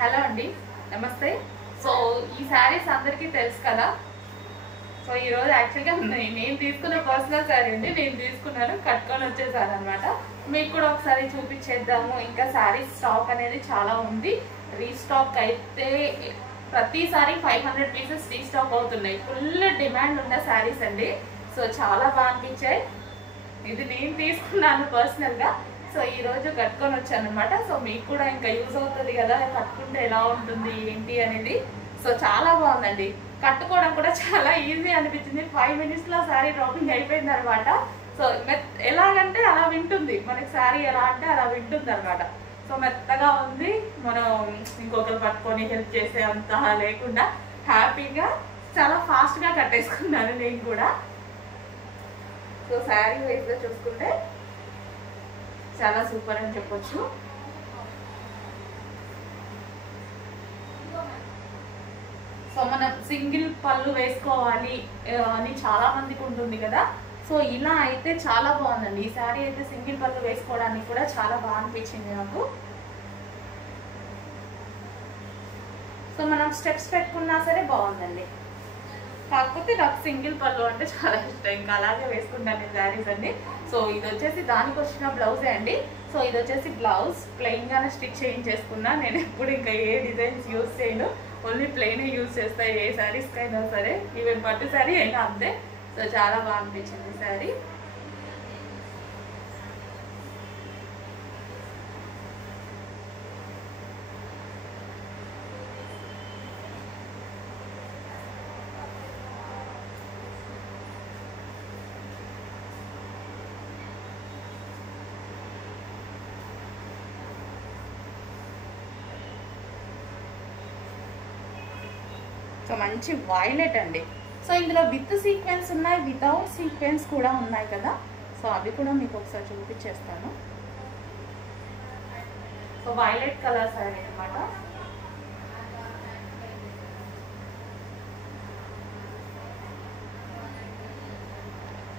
Hello అండి, నమస్తే. So ఈ శారీస్ అందరికీ తెలుసు కదా. సో ఈరోజు యాక్చువల్గా నేను తీసుకున్న పర్సనల్ శారీ అండి. నేను తీసుకున్నాను, కట్టుకొని వచ్చేసాను అనమాట. మీకు కూడా ఒకసారి చూపించేద్దాము. ఇంకా శారీస్ స్టాక్ అనేది చాలా ఉంది. రీస్టాక్ అయితే ప్రతిసారి 500 పీసెస్ రీస్టాక్ అవుతున్నాయి. ఫుల్ డిమాండ్ ఉన్న శారీస్ అండి. సో చాలా బాగా అనిపించాయి. ఇది నేను తీసుకున్నాను పర్సనల్గా. సో ఈరోజు కట్టుకొని వచ్చాను అనమాట. సో మీకు కూడా ఇంకా యూజ్ అవుతుంది కదా, కట్టుకుంటే ఎలా ఉంటుంది ఏంటి అనేది. సో చాలా బాగుందండి, కట్టుకోవడం కూడా చాలా ఈజీ అనిపించింది. 5 మినిట్స్లో శారీ డ్రాపింగ్ అయిపోయింది అనమాట. సో ఎలాగంటే అలా వింటుంది, మనకి శారీ ఎలా అంటే అలా వింటుంది అనమాట. సో మెత్తగా ఉంది, మనం ఇంకొకరు పట్టుకొని హెల్ప్ చేసే అంత లేకుండా హ్యాపీగా చాలా ఫాస్ట్గా కట్టేసుకున్నాను నేను కూడా. సో శారీ వైజ్గా చూసుకుంటే చాలా సూపర్ అని చెప్పొచ్చు. సో మనం సింగిల్ పళ్ళు వేసుకోవాలి అని చాలా మందికి ఉంటుంది కదా. సో ఇలా అయితే చాలా బాగుందండి. ఈ శారీ అయితే సింగిల్ పళ్ళు వేసుకోవడానికి కూడా చాలా బాగా అనిపించింది నాకు. సో మనం స్టెప్స్ పెట్టుకున్నా సరే బాగుందండి. కాకపోతే నాకు సింగిల్ పళ్ళు అంటే చాలా ఇష్టం, ఇంకా అలాగే వేసుకుంటాను ఈ శారీస్ అండి. సో ఇది వచ్చేసి దానికి వచ్చిన బ్లౌజే అండి. సో ఇది వచ్చేసి బ్లౌజ్ ప్లెయిన్గానే స్టిచ్ చేయించేసుకున్నా. నేను ఎప్పుడు ఇంకా ఏ డిజైన్స్ యూజ్ చేయను, ఓన్లీ ప్లెయిన్ యూజ్ చేస్తాను ఏ శారీస్కి అయినా సరే, ఈవెన్ పట్టు శారీ అయినా అంతే. సో చాలా బాగా అనిపించింది శారీ. సో మంచి వైలెట్ అండి. సో ఇందులో విత్ సీక్వెన్స్ ఉన్నాయి, వితౌట్ సీక్వెన్స్ కూడా ఉన్నాయి కదా. సో అవి కూడా మీకు ఒకసారి చూపించేస్తాను. సో వైలెట్ కలర్ శారీ అనమాట.